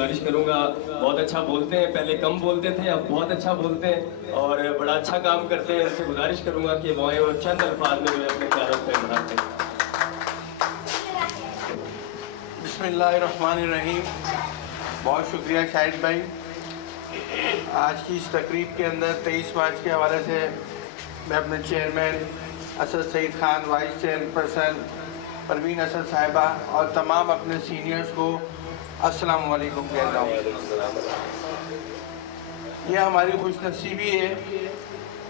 गुजारिश करूँगा, बहुत अच्छा बोलते हैं, पहले कम बोलते थे, अब बहुत अच्छा बोलते हैं और बड़ा अच्छा काम करते हैं। इनसे गुजारिश करूँगा कि वो आए और चंद अल्फाज में अपने ख्यालों को बढ़ाते हैं। बिस्मिल्लाहिर्रहमानिर्रहीम। बहुत शुक्रिया शाहिद भाई। आज की इस तकरीब के अंदर 23 मार्च के हवाले से मैं अपने chairman Asad Saeed Khan, vice chairperson Parveen Asad साहिबा और तमाम अपने सीनियर्स को अस्सलाम वालेकुम कहता हूँ। यह हमारी खुशनसीबी है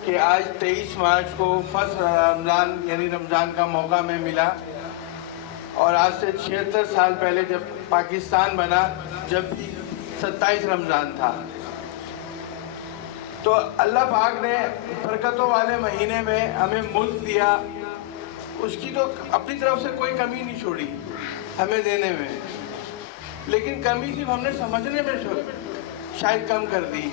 कि आज 23 मार्च को फर्स्ट रमज़ान यानी रमज़ान का मौका में मिला और आज से 76 साल पहले जब पाकिस्तान बना, जब भी 27 रमज़ान था, तो अल्लाह पाक ने बरकतों वाले महीने में हमें मुल्क दिया। उसकी तो अपनी तरफ से कोई कमी नहीं छोड़ी हमें देने में, लेकिन कमी सिर्फ हमने समझने में शायद कम कर दी।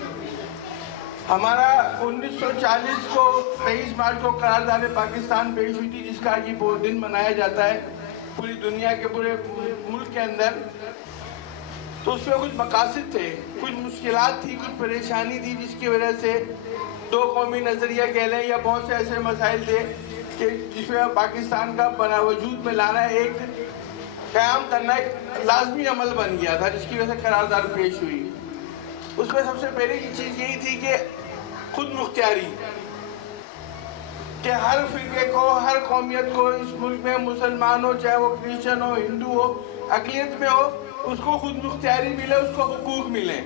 हमारा 1940 को 23 मार्च को करारदाद पाकिस्तान पेश हुई थी, जिसका आज ये दिन मनाया जाता है पूरी दुनिया के पूरे मुल्क के अंदर। तो उसमें कुछ मकासद थे, कुछ मुश्किलात थी, कुछ परेशानी थी, जिसकी वजह से दो कौमी नज़रिया कह लें या बहुत से ऐसे मसाइल थे कि जिसमें पाकिस्तान का बना वजूद में लाना, एक क़याम करना एक लाजमी अमल बन गया था, जिसकी वजह से करारदाद पेश हुई। उसमें सबसे पहले की चीज़ यही थी कि खुद मुख्तियारी, कि हर फ़िरके को, हर कौमियत को इस मुल्क में, मुसलमान हो चाहे वो क्रिश्चियन हो, हिंदू हो, अक़लियत में हो, उसको खुद मुख्तियारी मिले, उसको हुकूक मिले।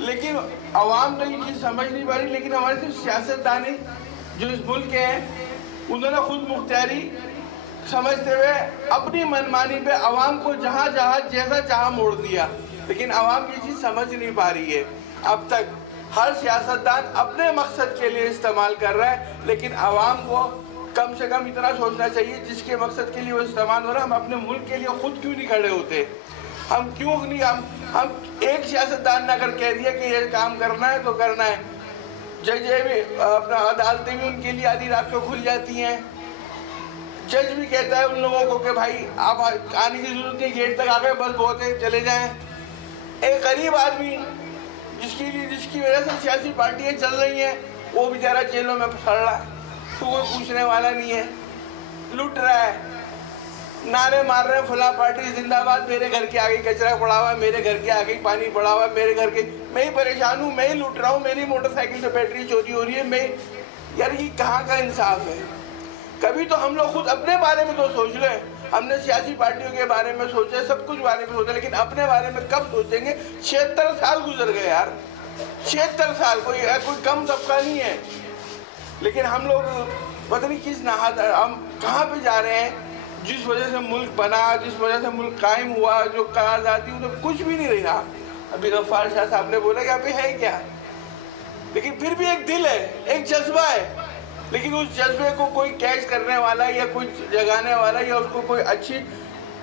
लेकिन अवाम तो ये चीज़ समझ नहीं पा रही। लेकिन हमारे सिर्फ सियासतदानी जो इस मुल्क के हैं, उन्होंने खुद मुख्तियारी समझते हुए अपनी मनमानी पे अवाम को जहाँ जहाँ जैसा चाहा मोड़ दिया। लेकिन अवाम ये चीज़ समझ नहीं पा रही है। अब तक हर सियासतदान अपने मकसद के लिए इस्तेमाल कर रहा है, लेकिन अवाम को कम से कम इतना सोचना चाहिए जिसके मकसद के लिए वो इस्तेमाल हो रहा है, हम अपने मुल्क के लिए खुद क्यों नहीं खड़े होते? हम क्यों नहीं, हम एक सियासतदान ने अगर कह दिया कि ये काम करना है तो करना है। जज भी अपना अदालतें भी उनके लिए आधी रात को खुल जाती हैं। जज भी कहता है उन लोगों को कि भाई आप आने की जरूरत नहीं, गेट तक आ गए बस बहुत है, चले जाएं। एक गरीब आदमी जिसकी वजह से सियासी पार्टियाँ चल रही हैं, वो बेचारा जेलों में फंस रहा है, तो कोई पूछने वाला नहीं है, लूट रहा है, नारे मार रहे हैं फला पार्टी जिंदाबाद, मेरे घर के आगे कचरा पड़ा हुआ है, मेरे घर के आगे पानी पड़ा हुआ है, मेरे घर के, मैं ही परेशान हूँ, मैं ही लूट रहा हूँ, मेरी मोटरसाइकिल से बैटरी चोरी हो रही है, मैं यार ये कहाँ का इंसाफ है? कभी तो हम लोग खुद अपने बारे में तो सोच लें। हमने सियासी पार्टियों के बारे में सोचा, सब कुछ बारे में सोचा, लेकिन अपने बारे में कब सोचेंगे? 76 साल गुजर गए यार, 76 साल, कोई कम तबका नहीं है। लेकिन हम लोग पता नहीं किस नहात, हम कहाँ पे जा रहे हैं? जिस वजह से मुल्क बना, जिस वजह से मुल्क कायम हुआ, जो करारदाद थी, वो तो कुछ भी नहीं रहा। अभी गफ्फार शाह साहब ने बोला कि यहाँ पे है क्या, लेकिन फिर भी एक दिल है, एक जज्बा है, लेकिन उस जज्बे को कोई कैच करने वाला या कोई जगाने वाला या उसको कोई अच्छी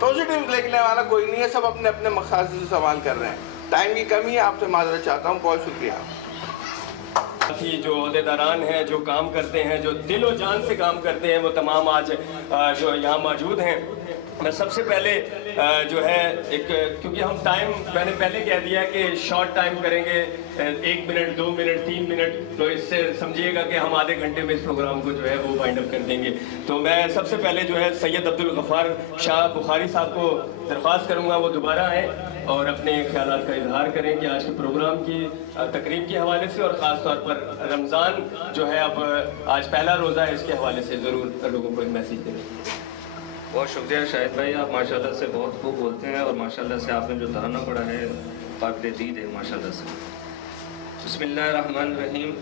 पॉजिटिव लिखने वाला कोई नहीं है। सब अपने अपने मकसद से सवाल कर रहे हैं। टाइम की कमी है, आपसे माजरत चाहता हूँ। बहुत शुक्रिया। जो अहदेदारान हैं, जो काम करते हैं, जो दिलो जान से काम करते हैं, वो तमाम आज जो यहाँ मौजूद हैं। मैं सबसे पहले जो है एक, क्योंकि हम टाइम मैंने पहले कह दिया कि शॉर्ट टाइम करेंगे, 1 मिनट 2 मिनट 3 मिनट, तो इससे समझिएगा कि हम आधे घंटे में इस प्रोग्राम को जो है वो वाइंड अप कर देंगे। तो मैं सबसे पहले जो है सैयद अब्दुल गफ्फार शाह बुखारी साहब को दरख्वास्त करूँगा वो दोबारा आएँ और अपने ख्यालात का इजहार करें कि आज के प्रोग्राम की तकरीब के हवाले से और ख़ास तौर पर रमज़ान जो है अब आज पहला रोज़ा है, इसके हवाले से ज़रूर लोगों को एक मैसेज दें। बहुत शुक्रिया शाहिद भाई, आप माशाल्लाह से बहुत खूब बोलते हैं और माशाल्लाह से आपने जो तराना पढ़ा है काबिल दीद है माशाल्लाह से। बिस्मिल्लाहिर्रहमानिर्रहीम।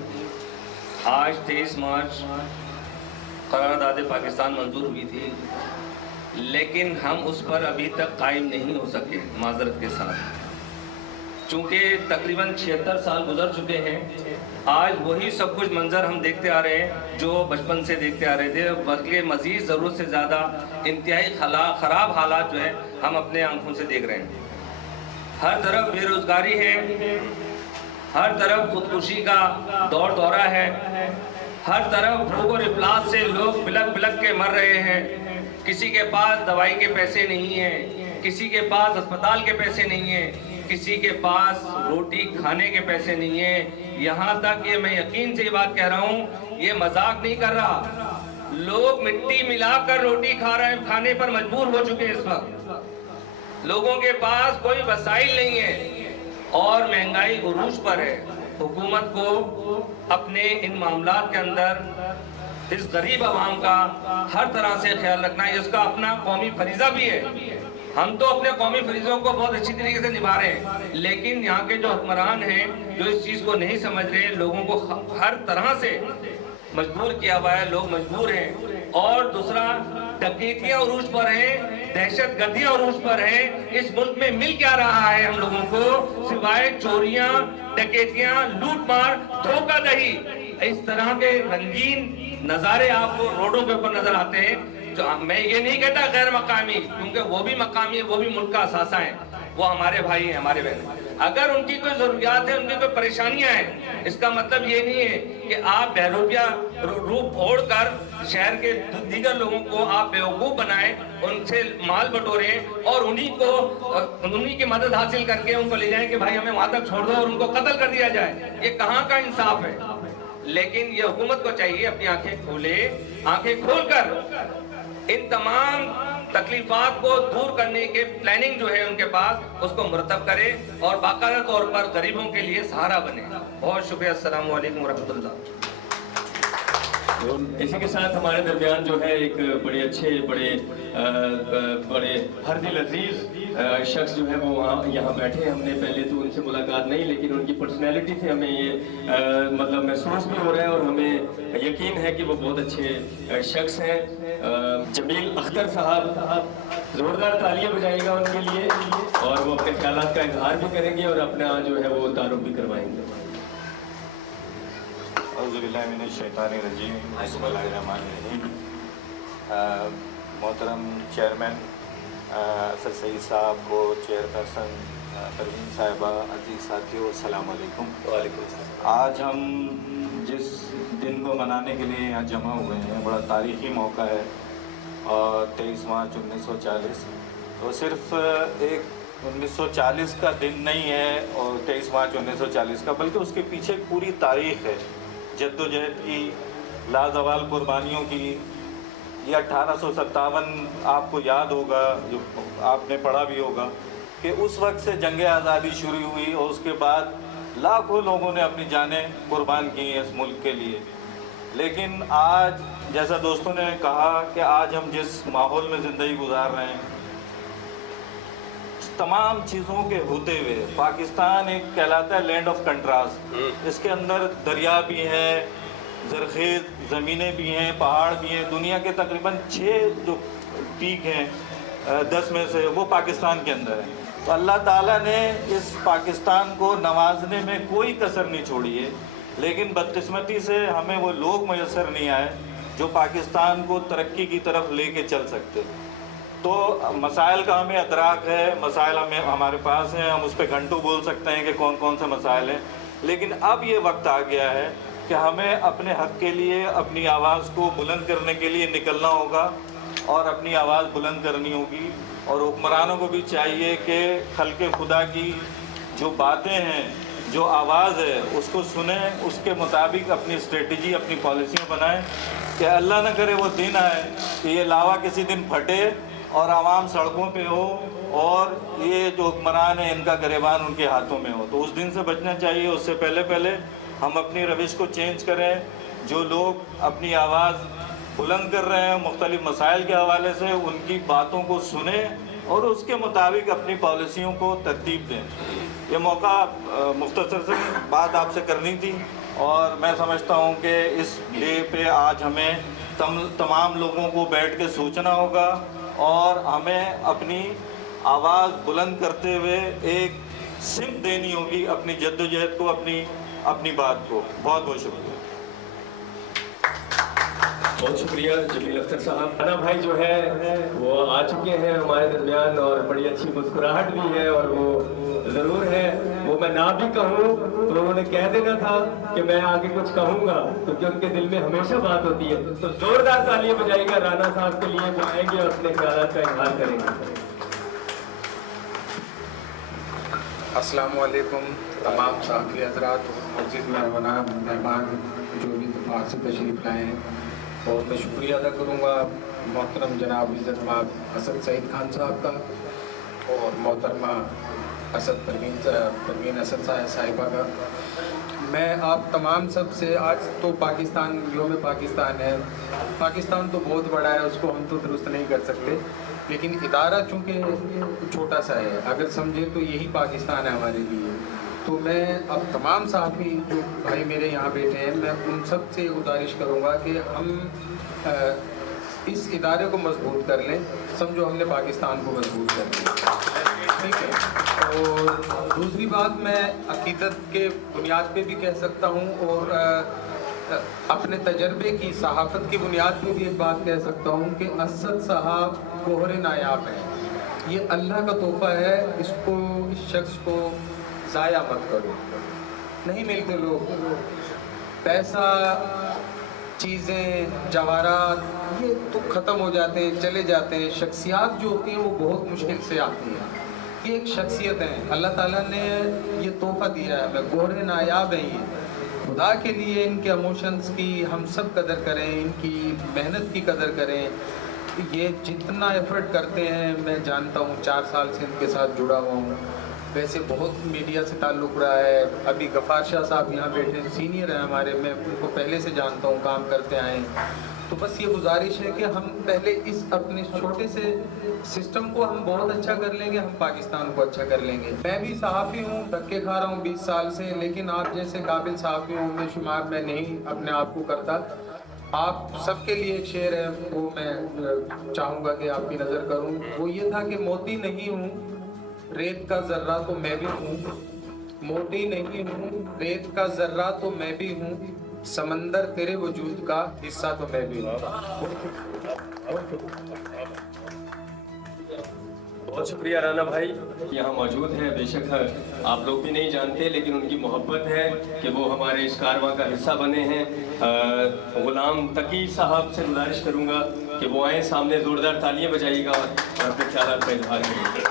आज 23 मार्च करारदाद पाकिस्तान मंजूर हुई थी, लेकिन हम उस पर अभी तक कायम नहीं हो सके माजरत के साथ, चूँकि तकरीबन 76 साल गुजर चुके हैं। आज वही सब कुछ मंजर हम देखते आ रहे हैं जो बचपन से देखते आ रहे थे, बल्कि मज़ीद ज़रूरत से ज़्यादा इंतहाई ख़राब हालात जो है हम अपने आंखों से देख रहे हैं। हर तरफ बेरोज़गारी है, हर तरफ खुदकुशी का दौर दौरा है, हर तरफ भूख और इफलास से लोग बिलक बिलक के मर रहे हैं। किसी के पास दवाई के पैसे नहीं हैं, किसी के पास अस्पताल के पैसे नहीं हैं, کسی کے پاس روٹی کھانے کے پیسے نہیں ہیں. یہاں تک یہ میں یقین سے یہ بات کہہ رہا ہوں, یہ مذاق نہیں کر رہا, لوگ مٹی ملا کر روٹی کھا رہے ہیں, کھانے پر مجبور ہو چکے ہیں. اس وقت لوگوں کے پاس کوئی وسائل نہیں ہے اور مہنگائی عروج پر ہے. حکومت کو اپنے ان معاملات کے اندر اس غریب عوام کا ہر طرح سے خیال رکھنا ہے. اس کا اپنا قومی فریضہ بھی ہے. ہم تو اپنے قومی فریضوں کو بہت اچھی طریقے سے نبھا رہے ہیں, لیکن یہاں کے جو حکمران ہیں جو اس چیز کو نہیں سمجھ رہے, لوگوں کو ہر طرح سے مجبور کیا ہوا ہے, لوگ مجبور ہیں. اور دوسرا, ڈکیتیاں عروج پر ہیں, دہشت گردیاں عروج پر ہیں. اس ملک میں مل کیا رہا ہے ہم لوگوں کو سوائے چوریاں, ڈکیتیاں, لوٹ مار, دھوکہ دہی. اس طرح کے رنگین نظارے آپ کو روڈوں کے اوپر نظر آتے ہیں. جو میں یہ نہیں کہتا غیر مقامی, کیونکہ وہ بھی مقامی ہے, وہ بھی ملک کا اثاثہ ہیں, وہ ہمارے بھائی ہیں, ہمارے بہن. اگر ان کی کوئی ضروریات ہیں, ان کی کوئی پریشانیاں ہیں, اس کا مطلب یہ نہیں ہے کہ آپ بہروپیہ روپ پھوڑ کر شہر کے دیگر لوگوں کو آپ بیوقوف بنائیں, ان سے مال بٹوریں اور انہی کی مدد حاصل کر کے ان کو لے جائیں کہ بھائی ہمیں وہاں تک چھوڑ دو اور ان کو قتل کر دیا جائے. یہ کہاں کا انصاف ہے؟ لیکن یہ حکومت کو چاہیے اپنی آنکھیں کھولے, آنکھیں کھول کر ان تمام تکلیفات کو دور کرنے کے پلاننگ جو ہے ان کے پاس, اس کو مرتب کرے اور باقاعدہ طور پر غریبوں کے لیے سہارا بنے. بہت شکریہ. السلام علیکم ورحمۃ اللہ. اسی کے ساتھ ہمارے درمیان جو ہے ایک بڑے اچھے بڑے ہر دل عزیز شخص جو ہے وہ وہاں یہاں بیٹھے ہیں. ہم نے پہلے تو ان سے ملاقات نہیں, لیکن ان کی پرسنالٹی سے ہمیں یہ مطلب محسوس بھی ہو رہا ہے اور ہمیں یقین ہے کہ وہ بہت اچھے شخص ہیں. جمیل اختر صاحب, زوردار تالیاں بجائے گا ان کے لیے, اور وہ اپنے خیالات کا اظہار بھی کریں گے اور اپنا جو ہے وہ تعارف بھی کروائیں گے. اعوذ باللہ من الشیطان الرجیم. بسم اللہ الرحمن الرحیم. محترم چیئرمین اسد سعید صاحب کو, چیئرپرسن پروین صاحبہ, عزیز ساتھیوں, السلام علیکم. وعلیکم السلام. آج ہم جس دن کو منانے کے لیے یہاں جمع ہوئے ہیں, بڑا تاریخی موقع ہے, اور 23 مارچ 1940 تو صرف ایک 1940 کا دن نہیں ہے اور 23 مارچ 1940 کا, بلکہ اس کے پیچھے ایک پوری تاریخ ہے جد و جہد کی, لازوال قربانیوں کی. یہ 1857 آپ کو یاد ہوگا, جو آپ نے پڑھا بھی ہوگا, کہ اس وقت سے جنگ آزادی شروع ہوئی اور اس کے بعد لاکھوں لوگوں نے اپنی جانیں قربان کی ہیں اس ملک کے لیے. لیکن آج جیسا دوستوں نے کہا کہ آج ہم جس ماحول میں زندگی گزار رہے ہیں, تمام چیزوں کے ہوتے ہوئے پاکستان ایک کہلاتا ہے لینڈ آف کنٹراسٹ. اس کے اندر دریا بھی ہیں, زرخیز زمینیں بھی ہیں, پہاڑ بھی ہیں. دنیا کے تقریباً 6 جو پیک ہیں 10 میں سے وہ پاکستان کے اندر ہیں. تو اللہ تعالیٰ نے اس پاکستان کو نوازنے میں کوئی کسر نہیں چھوڑی ہے, لیکن بدقسمتی سے ہمیں وہ لوگ میسر نہیں آئے جو پاکستان کو ترقی کی طرف لے کے چل سکتے. تو مسائل کا ہمیں ادراک ہے, مسائل ہمارے پاس ہیں, ہم اس پہ گھنٹوں بول سکتے ہیں کہ کون کون سے مسائل ہیں, لیکن اب یہ وقت آ گیا ہے کہ ہمیں اپنے حق کے لیے اپنی آواز کو بلند کرنے کے لیے نکلنا ہوگا اور اپنی آواز بلند کرنی ہوگی. اور حکمرانوں کو بھی چاہیے کہ خلق خدا کی جو باتیں ہیں, جو آواز ہے, اس کو سنیں, اس کے مطابق اپنی اسٹریٹجی, اپنی پالیسیاں بنائیں, کہ اللہ نہ کرے وہ دن آئے کہ یہ لاوا کسی دن پھٹے اور عوام سڑکوں پہ ہو اور یہ جو حکمران ہیں ان کا گریبان ان کے ہاتھوں میں ہو. تو اس دن سے بچنا چاہیے. اس سے پہلے ہم اپنی روش کو چینج کریں. جو لوگ اپنی آواز بلند کر رہے ہیں مختلف مسائل کے حوالے سے, ان کی باتوں کو سنیں اور اس کے مطابق اپنی پالیسیوں کو ترتیب دیں. یہ موقع مختصر سے بات آپ سے کرنی تھی, اور میں سمجھتا ہوں کہ اس ڈے پہ آج ہمیں تمام لوگوں کو بیٹھ کے سوچنا ہوگا اور ہمیں اپنی آواز بلند کرتے ہوئے ایک سمت دینی ہوگی اپنی جد و جہد کو, اپنی بات کو. بہت بہت شکریہ. بہت شکریہ جمیل اختر صاحب. رانا بھائی جو ہے وہ آ چکے ہیں ہمارے درمیان, اور بڑی اچھی مسکراہٹ بھی ہے, اور وہ ضرور ہے, وہ میں نہ بھی کہوں تو انہوں نے کہہ دینا تھا کہ میں آگے کچھ کہوں گا, کیونکہ ان کے دل میں ہمیشہ بات ہوتی ہے. تو زوردار تالیاں بجائے گا رانا صاحب کے لیے, وہ آئیں گے اور اپنے خیالات کا اظہار کریں گے. अस्सलाम वालेकुम तमाम साथी हजरात और मस्जिद में मेहमान जो भी बाहर से तशरीफ़ लाए हैं। और मैं शुक्रिया अदा करूँगा मोहतरम जनाब इज़्ज़त माब असद सईद खान साहब का और मोहतरमा परवीन असद साहिबा का। मैं आप तमाम सब से, आज तो पाकिस्तान योम पाकिस्तान है, पाकिस्तान तो बहुत बड़ा है, उसको हम तो दुरुस्त नहीं कर सकते, लेकिन इदारा चूँकि छोटा सा है, अगर समझे तो यही पाकिस्तान है हमारे लिए। तो मैं अब तमाम साथी जो भाई मेरे यहाँ बैठे हैं, मैं उन सब से गुजारिश करूँगा कि हम इस इदारे को मजबूत कर लें, समझो हमने पाकिस्तान को मजबूत कर लिया, ठीक है। और दूसरी बात मैं अकीदत के बुनियाद पे भी कह सकता हूँ और अपने तजर्बे की सहाफ़त की बुनियाद पे भी एक बात कह सकता हूँ कि असद साहब गोहरे नायाब हैं, ये अल्लाह का तोहफ़ा है, इसको इस शख्स को ज़ाया मत करो। नहीं मिलते लोग, पैसा, चीज़ें, जवाहरात ये तो ख़त्म हो जाते हैं, चले जाते हैं। शख्सियात जो होती हैं वो बहुत मुश्किल से आती हैं। ये एक शख्सियत है, अल्लाह ताला ने ये तोहफ़ा दिया है हमें, गोहरे नायाब हैं ये। खुदा के लिए इनके इमोशंस की हम सब कदर करें, इनकी मेहनत की कदर करें। ये जितना एफर्ट करते हैं, मैं जानता हूँ, 4 साल से इनके साथ जुड़ा हुआ हूँ। वैसे बहुत मीडिया से ताल्लुक़ रहा है। अभी गफ़ार शाह साहब यहाँ बैठे हैं, सीनियर हैं हमारे, मैं उनको पहले से जानता हूँ, काम करते आए हैं। तो बस ये गुजारिश है कि हम पहले इस अपने छोटे से सिस्टम को हम बहुत अच्छा कर लेंगे, हम पाकिस्तान को अच्छा कर लेंगे। मैं भी सहाफ़ी हूँ, धक्के खा रहा हूँ 20 साल से, लेकिन आप जैसे काबिल सहाफ़ी हूँ में शुमार मैं नहीं अपने आप को करता। आप सबके लिए एक शेर है, वो मैं चाहूँगा कि आपकी नज़र करूँ। वो ये था कि मोती नहीं हूँ, रेत का ज़र्रा तो मैं भी हूँ, मोती नहीं हूँ, रेत का ज़र्रा तो मैं भी हूँ, समंदर तेरे वजूद का हिस्सा तो मैं भी हूँ। बहुत शुक्रिया राना भाई यहाँ मौजूद हैं। बेशक आप लोग भी नहीं जानते, लेकिन उनकी मोहब्बत है कि वो हमारे इस कारवां का हिस्सा बने हैं। गुलाम तकी साहब से गुजारिश करूँगा कि वो आएँ सामने, ज़ोरदार तालियां बजाइएगा और अपने ख्यालात का इजहार करिएगा।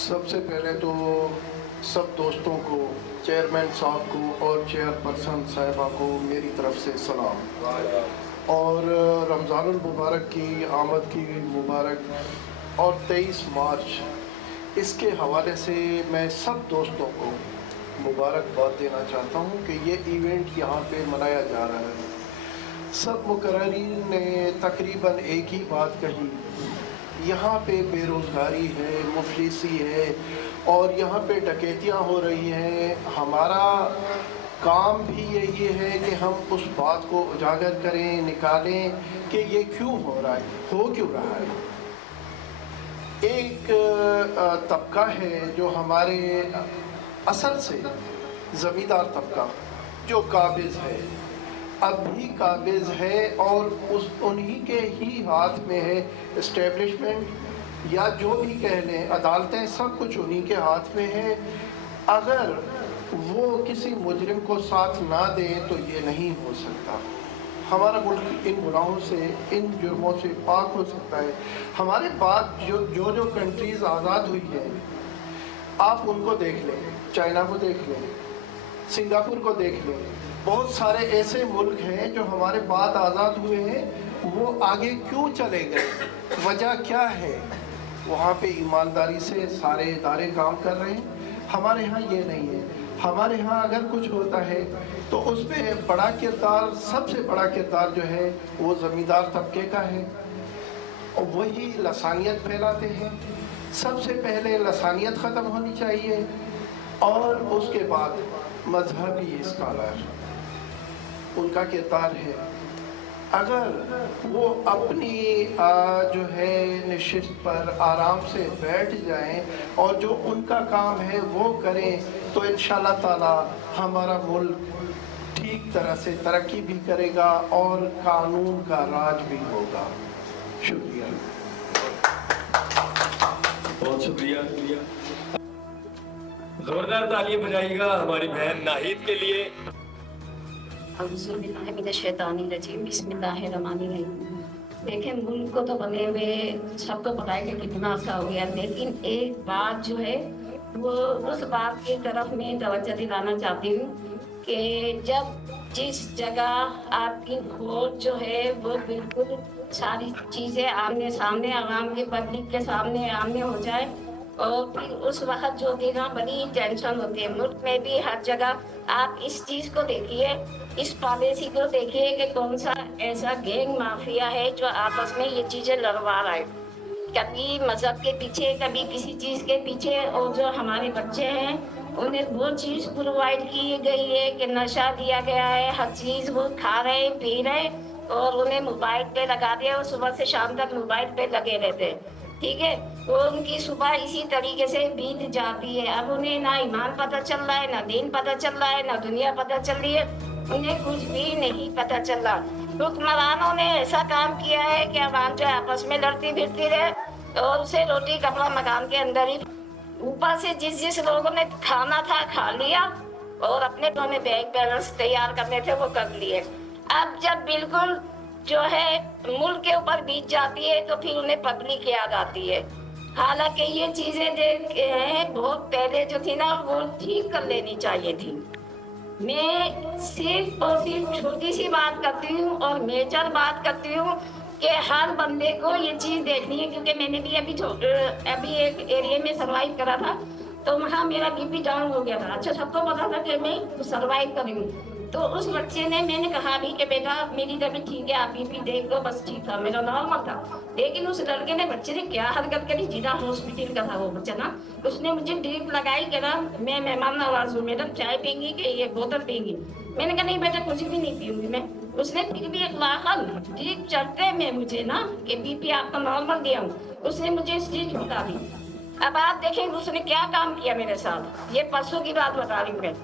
सबसे पहले तो सब दोस्तों को, चेयरमैन साहब को और चेयरपर्सन साहिबा को मेरी तरफ से सलाम और रमज़ानुल मुबारक की आमद की मुबारक। और 23 मार्च इसके हवाले से मैं सब दोस्तों को मुबारकबाद देना चाहता हूँ कि ये इवेंट यहाँ पे मनाया जा रहा है। सब मुकर्रीन ने तकरीबन एक ही बात कही, यहाँ पे बेरोज़गारी है, मुफलिसी है और यहाँ पे डकैतियाँ हो रही हैं। हमारा काम भी यही है कि हम उस बात को उजागर करें, निकालें कि ये क्यों हो रहा है, हो क्यों रहा है। एक तबका है जो हमारे असल से ज़मींदार तबका जो काबिज़ है, अब भी काबिज़ है और उन्हीं के ही हाथ में है इस्टेब्लिशमेंट या जो भी कह लें, अदालतें, सब कुछ उन्हीं के हाथ में है। अगर वो किसी मुजरिम को साथ ना दें तो ये नहीं हो सकता। हमारा मुल्क इन गुनाहों से, इन जुर्मों से पाक हो सकता है। हमारे बाद जो कंट्रीज़ आज़ाद हुई हैं, आप उनको देख लें, चाइना को देख लें, सिंगापुर को देख लें, बहुत सारे ऐसे मुल्क हैं जो हमारे बाद आज़ाद हुए हैं, वो आगे क्यों चले गए, वजह क्या है? वहाँ पे ईमानदारी से सारे इदारे काम कर रहे हैं। हमारे यहाँ ये नहीं है। हमारे यहाँ अगर कुछ होता है तो उसमें बड़ा किरदार, सबसे बड़ा किरदार जो है वो ज़मींदार तबके का है और वही लसानियत फैलाते हैं। सबसे पहले लसानियत ख़त्म होनी चाहिए और उसके बाद मजहबी स्कॉलर, उनका किरदार है। अगर वो अपनी जो है नशिस्त पर आराम से बैठ जाएं और जो उनका काम है वो करें तो इंशाअल्लाह ताला हमारा मुल्क ठीक तरह से तरक्की भी करेगा और कानून का राज भी होगा। शुक्रिया, बहुत शुक्रिया। जोरदार तालियां बजाइएगा हमारी बहन नाहिद के लिए। बिस्मिल्लाहिर्रहमानिर्रहीम। देखें मुल्क को तो बने हुए सबको पता है कि कितना अच्छा हो गया, लेकिन एक बात जो है वो उस बात की तरफ मैं तवज्जो दिलाना चाहती हूँ कि जब जिस जगह आपकी खोज जो है वो बिल्कुल सारी चीज़ें आमने सामने आवाम के पब्लिक के सामने आमने हो जाए, और फिर उस वक्त जो थी ना बड़ी टेंशन होती है। मुल्क में भी हर जगह आप इस चीज़ को देखिए, इस पॉलिसी को देखिए कि कौन सा ऐसा गैंग माफिया है जो आपस में ये चीज़ें लड़वा रहा है, कभी मज़हब के पीछे, कभी किसी चीज़ के पीछे। और जो हमारे बच्चे हैं उन्हें वो चीज़ प्रोवाइड की गई है कि नशा दिया गया है, हर चीज़ वो खा रहे पी रहे, और उन्हें मोबाइल पे लगा दिया और सुबह से शाम तक मोबाइल पे लगे रहते हैं, ठीक है। वो उनकी सुबह इसी तरीके से बीत जाती है। अब उन्हें ना ईमान पता चल रहा है, ना दीन पता चल रहा है, ना दुनिया पता चल रही है, उन्हें कुछ भी नहीं पता चल रहा। हुक्मरानों ने ऐसा काम किया है कि आवाम जो आपस में लड़ती फिरती रहे, और उसे रोटी कपड़ा मकान के अंदर ही, ऊपर से जिस लोगों ने खाना था खा लिया, और अपने बैंक बैलेंस तैयार करने थे वो कर लिए। अब जब बिल्कुल जो है मुल्क के ऊपर बीत जाती है तो फिर उन्हें पब्लिक याद आती है। हालांकि ये चीज़ें बहुत पहले जो थी ना वो ठीक कर लेनी चाहिए थी। मैं सिर्फ और सिर्फ छोटी सी बात करती हूँ और मेजर बात करती हूँ कि हर बंदे को ये चीज़ देखनी है, क्योंकि मैंने भी अभी एक एरिया में सर्वाइव करा था, तो वहाँ मेरा बीपी डाउन हो गया था। अच्छा, सबको पता था कि मैं सर्वाइव करूँगी, तो उस बच्चे ने, मैंने कहा भी कि बेटा मेरी तबीयत ठीक है, आप बीपी देख लो, बस ठीक था, मेरा नॉर्मल था। लेकिन उस लड़के ने, बच्चे ने क्या हरकत करी, जिला हॉस्पिटल का था वो बच्चा ना, उसने मुझे ड्रिप लगाई कि ना मैं मेहमान नवाज हूँ, मैडम चाय पीएंगी कि ये बोतल पीएंगी। मैंने कहा नहीं बेटा कुछ भी नहीं पीऊँगी मैं। उसने फिर भी एक लाखन ड्रिप चढ़ते में मुझे ना कि बीपी आपका नॉर्मल दिया हूँ, उसने मुझे इस चीज़ बता दी। अब आप देखें उसने क्या काम किया मेरे साथ, ये परसों की बात बता रही हूँ मैं।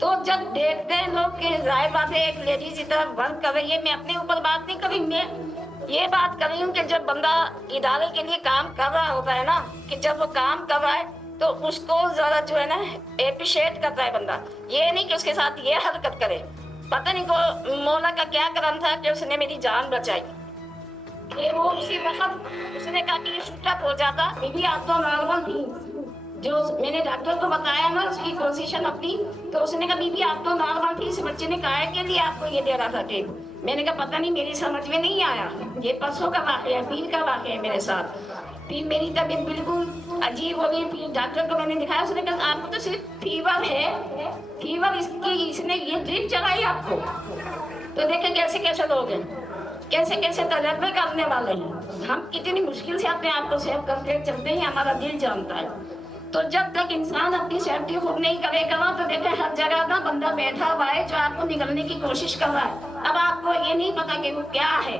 तो जब देखते हैं लोग कि जाहिर बात है एक लेडीज इतना वर्क कर रही है, मैं अपने ऊपर बात नहीं कर रही, मैं ये बात कर रही हूँ कि जब बंदा इदारे के लिए काम कर रहा होता है ना, कि जब वो काम कर रहा है तो उसको ज़रा जो है ना एप्रिशिएट करता है बंदा, ये नहीं कि उसके साथ ये हरकत करे। पता नहीं को मौला का क्या करम था कि उसने मेरी जान बचाई। कि वो उसी वक्त उसने कहा कि ये शूटअप हो जाता, बीबी आप तो नॉर्मल थी, जो मैंने डॉक्टर को बताया ना उसकी पोजीशन अपनी, तो उसने कहा बीबी आप तो नॉर्मल थी, इस बच्चे ने कहा के लिए आपको ये दे रहा था टेप। मैंने कहा पता नहीं मेरी समझ में नहीं आया, ये परसों का वाक़या है, पीर का वाक़या है मेरे साथ। फिर मेरी तबीयत बिल्कुल अजीब हो गई, फिर डॉक्टर को मैंने दिखाया, उसने कहा आपको तो सिर्फ फीवर है, फीवर इसने ये ड्रिप चलाई आपको। तो देखें कैसे कैसे लोग हैं, कैसे कैसे तजर्बे करने वाले हैं। हम कितनी मुश्किल से अपने आप को सेव करके चलते हैं, हमारा दिल जानता है। तो जब तक इंसान अपनी सेफ्टी खुद नहीं करेगा ना, तो देखें हर जगह ना बंदा बैठा हुआ है जो आपको निगलने की कोशिश कर रहा है। अब आपको ये नहीं पता कि वो क्या है,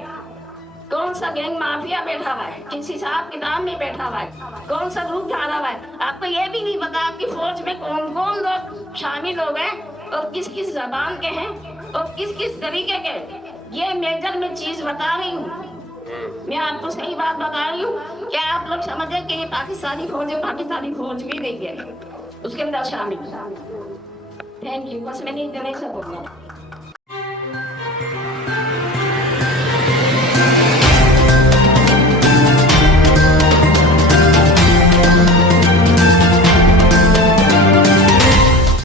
कौन सा गैंग माफिया बैठा हुआ है, किस हिसाब किताब में बैठा हुआ है, कौन सा रूप धारा हुआ है। आपको ये भी नहीं पता आपकी फौज में कौन कौन लोग शामिल हो गए, और किस किस जबान के हैं, और किस किस तरीके के। ये मेजर में चीज़ बता रही हूँ, मैं आपको सही बात बता रही हूँ। क्या आप लोग समझे कि ये पाकिस्तानी फौज भी नहीं है उसके अंदर शामिल। थैंक यू, बस मैंने इतने से बोलना।